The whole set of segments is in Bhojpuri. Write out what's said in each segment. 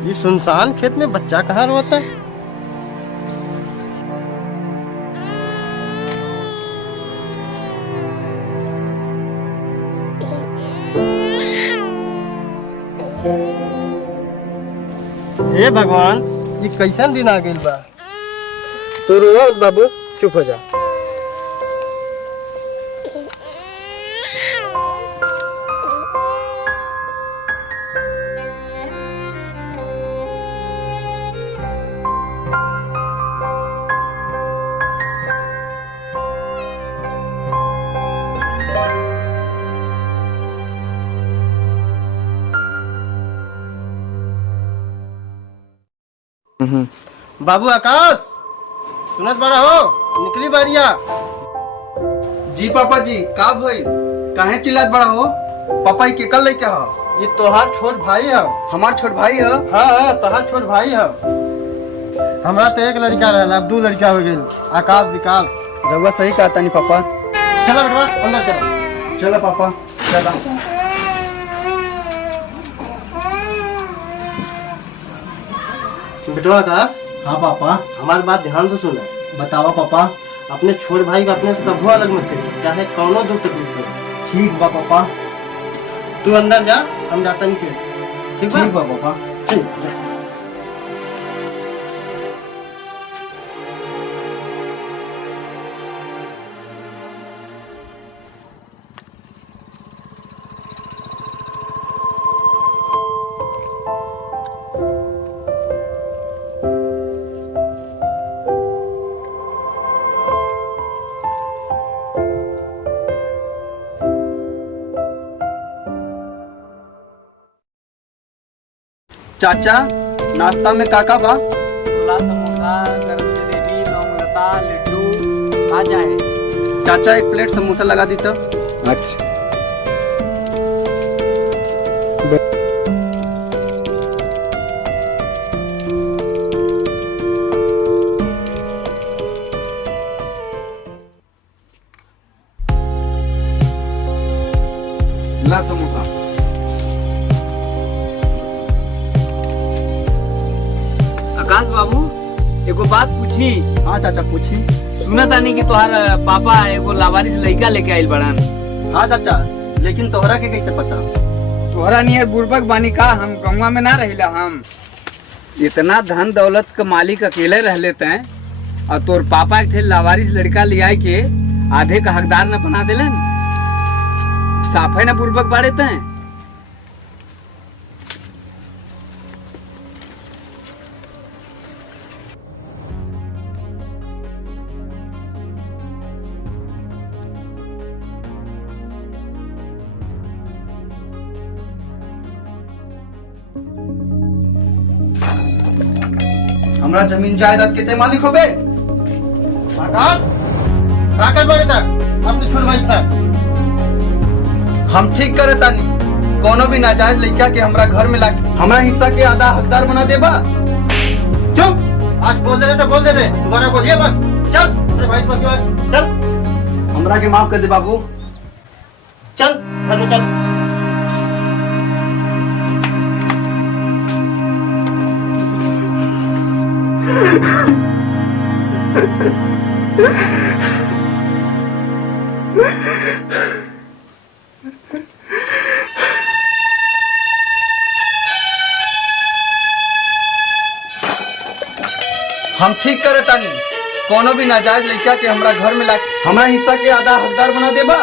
ये सुनसान खेत में बच्चा कहाँ रोता है? हे भगवान, ये कैसन दिन आ गइल बा। तो रो बाबू, चुप हो जा। बाबू आकाश, सुनत बड़ा हो, निकली बारिया। जी पापा जी, का भइल? काहे चिल्लात बड़ा हो? पापा ही केकल लेके हो? ये तोहार छोट भाई है। हमार छोट भाई है? हाँ, तोहार छोट भाई है। हमरा तो एक लड़का रहला, अब 2 लड़का हो गइल, आकाश विकास। रउआ सही कहा तानी पापा। चला बेटवा, अंदर चलो। चलो पापा, चला। बेटवा आकाश, हाँ पापा। हमारी बात ध्यान से सुन। बतावा पापा। अपने छोटे भाई को अपने से कभी अलग मत करिए, चाहे कौनो दुख तकलीफ करे। ठीक बा पापा। तू अंदर जा, हम जाता नहीं के। ठीक बा पापा। ठीक जा। चाचा, नाश्ता में काका बा? छोला, समोसा, गरम जलेबी, लौंग लता, लड्डू आ जाए। चाचा, 1 प्लेट समोसा लगा दी तो। अच्छा। ला समोसा। आकाश बाबू, एगो बात पूछी। हाँ चाचा, पूछी। सुना तानी कि तोहार पापा एगो लावारिस लड़का लेके आइल बड़न। हाँ चाचा, लेकिन तोहरा के कैसे पता? तोहरा नियर बुर्बक बानी का? हम गौवा में ना रहिला। हम इतना धन दौलत का मालिक अकेले रह लेते हैं, और तोर पापा एक लावारिस लड़का ले आए के आधे का हकदार न बना देलन। साफे न बुर्बक बाड़े ते। हमरा जमीन जायदाद के ते मालिक होबे? आकाश, का कर बारे तक अपने छोटे भाई के साथ? हम ठीक करे तानी। कोनो भी नाजायज लड़का के हमरा घर में लाके हमरा हिस्सा के आधा हकदार बना देबा? चुप, आज बोल दे तो बोल दे, दोबारा बोलिए मत। चल, अरे भाई बस चल। हमरा के माफ कर दे बाबू। चल, घर में चल। हम ठीक करे तानी। कोनो भी नाजायज लड़का के हमरा घर में लाके हमरा हिस्सा के आधा हकदार बना देबा?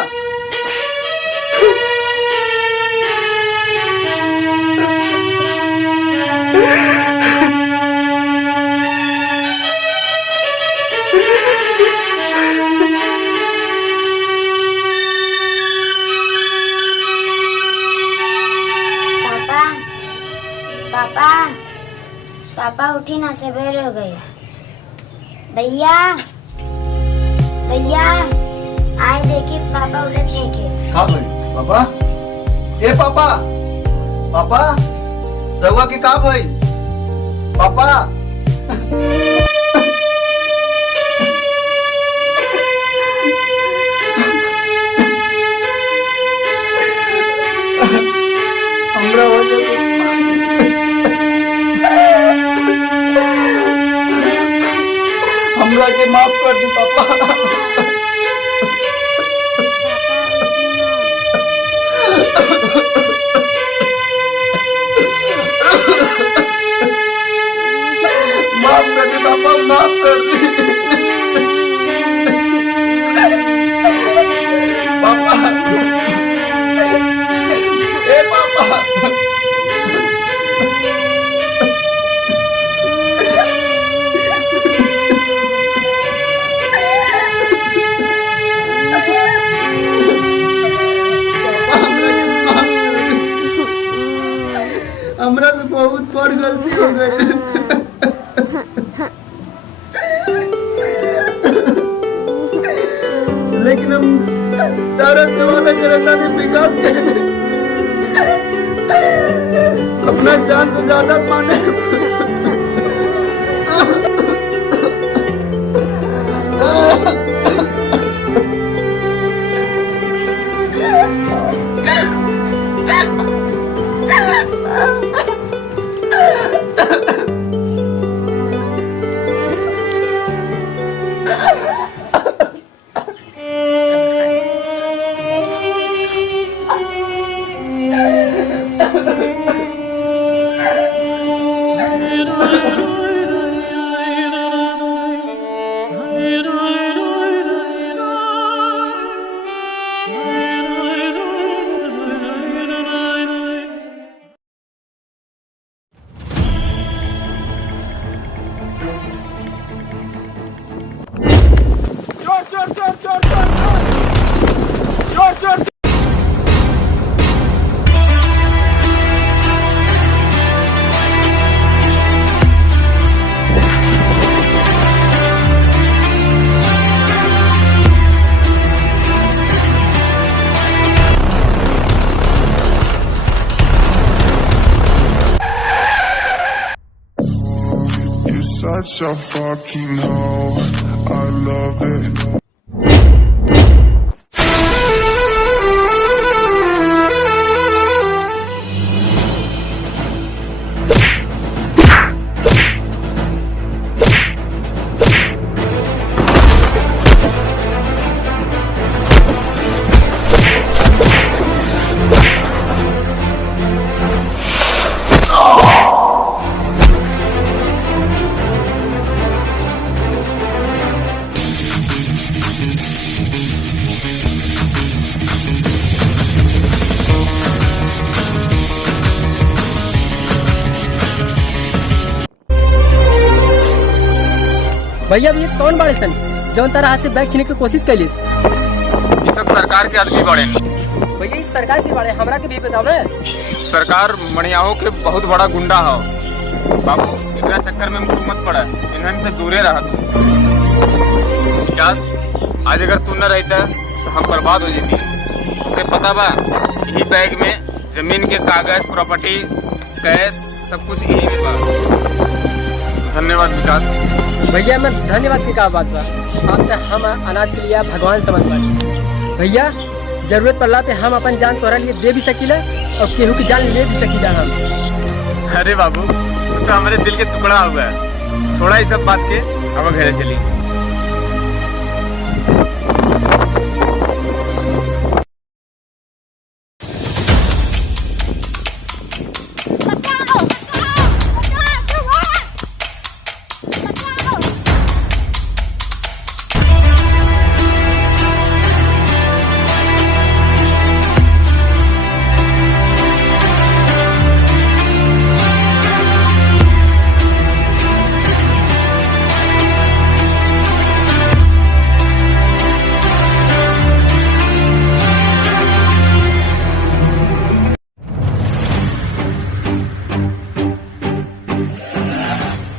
पापा, पापा उठी ना, सवेर हो गई। भैया, भैया, आए देखिए पापा उठत नहीं के। का भइल पापा? ए पापा, पापा, रउआ के का भइल? पापा। हमरा वजह से दिलवा के माफ कर दी पापा। माफ कर दी पापा, माफ कर दी पापा। ए पापा, हमरा तो बहुत बड़ गलती हो गई। लेकिन हम तारा से वादा करता नहीं विकास के अपना जान से ज्यादा माने। Such a fucking hoe, I love it. भैया ये कौन बाड़े सन जौन तारा हाथ से बैग छीने की कोशिश कैलिस? ये सब सरकार के आदमी बड़े। भैया इस सरकार के बारे हमरा के भी बताओ ना। सरकार मणियाहो के बहुत बड़ा गुंडा हो बाबू, इतना चक्कर में मुझे मत पड़ा, इन्होंने से दूरे रहा तू। विकास, आज अगर तू न रहता तो हम बर्बाद हो जाती। तुझे पता बा यही बैग में जमीन के कागज, प्रॉपर्टी, कैश सब कुछ यही में बा। धन्यवाद विकास। भैया मैं धन्यवाद की का बात बा, आप तो हम अनाथ के लिए भगवान समझ बानी। भैया जरूरत पड़ला पे हम अपन जान तोरा लिए दे भी सकीला और केहू की जान ले भी सकीला हम। अरे बाबू तू तो हमारे दिल के टुकड़ा हुआ है। छोड़ा इस सब बात के, अब घर चली।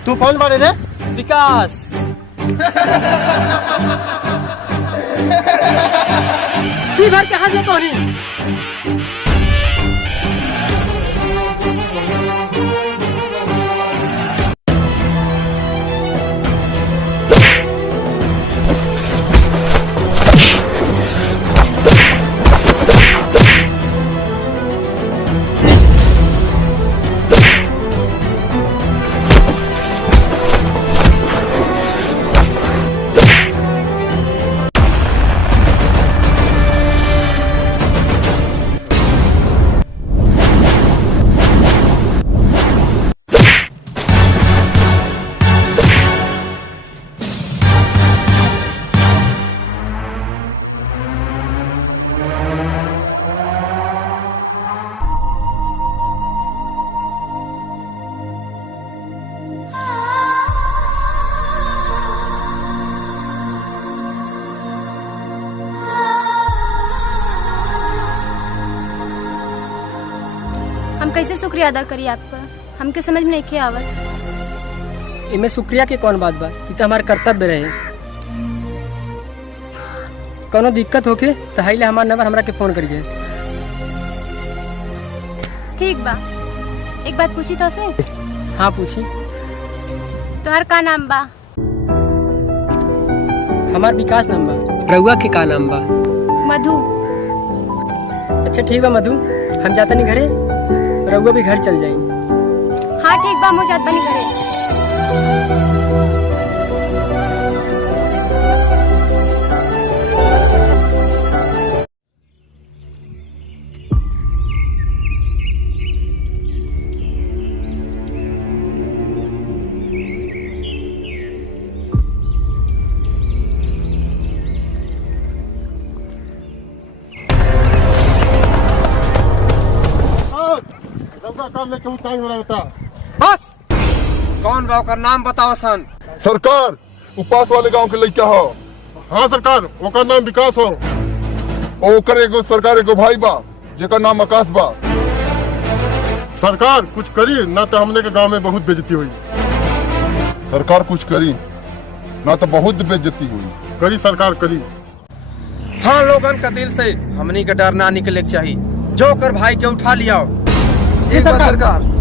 तू कौन बाड़े रे? विकास। जी भर के हंस ले तोहनी। हम कैसे शुक्रिया अदा करी आपका, हमके समझ में नहीं आवत। इमे शुक्रिया के कौन बात बा, ई तो हमार कर्तव्य रहे। कोनो दिक्कत होके तो हाइले हमार नंबर हमरा के फोन करिए। ठीक बा, एक बात पूछी तो से? हाँ पूछी। तोहर का नाम बा? हमार विकास नाम बा। रउआ के का नाम बा? मधु। अच्छा ठीक बा मधु, हम जाता नहीं घरे, रउआ भी घर चल जाई। हाँ ठीक बा, हम जात बनी घरे। बस कौन बा ओकर नाम बताओ सन। सरकार उपास वाले गांव के लड़का हो। हाँ सरकार, ओकर नाम विकास हो। ओकर एगो सरकार एगो भाई बा जेकर नाम आकाश बा। सरकार कुछ करी ना तो हमने के गांव में बहुत बेइज्जती हुई। सरकार कुछ करी ना तो बहुत बेइज्जती हुई। करी सरकार करी। हाँ लोगन का दिल से हमनी के डर ना निकले के चाहिए। जो कर भाई के उठा लिया। ठीक बा सरकार।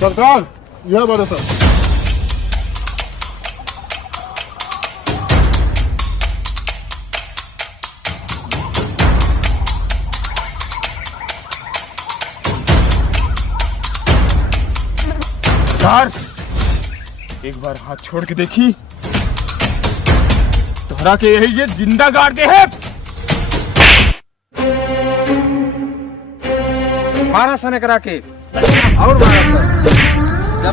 सरकार यह बड़े सर। सरकार एक बार हाथ छोड़ के देखी, तोहरा के यही ये जिंदा गाड़ दे है। मारा सन एकरा के और मारा सन। जब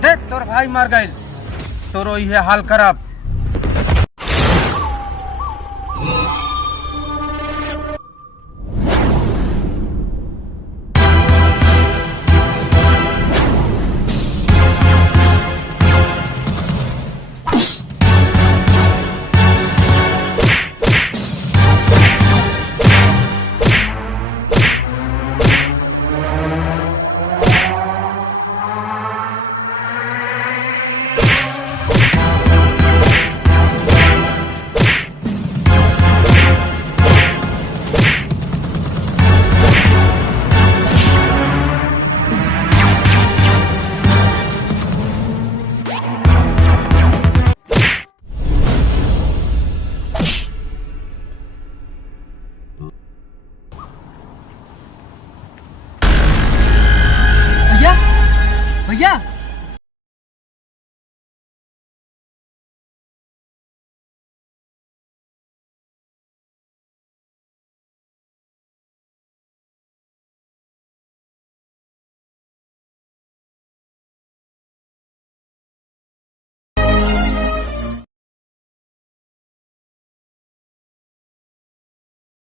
देख तोर भाई मर गए, तोरो ये हाल करब।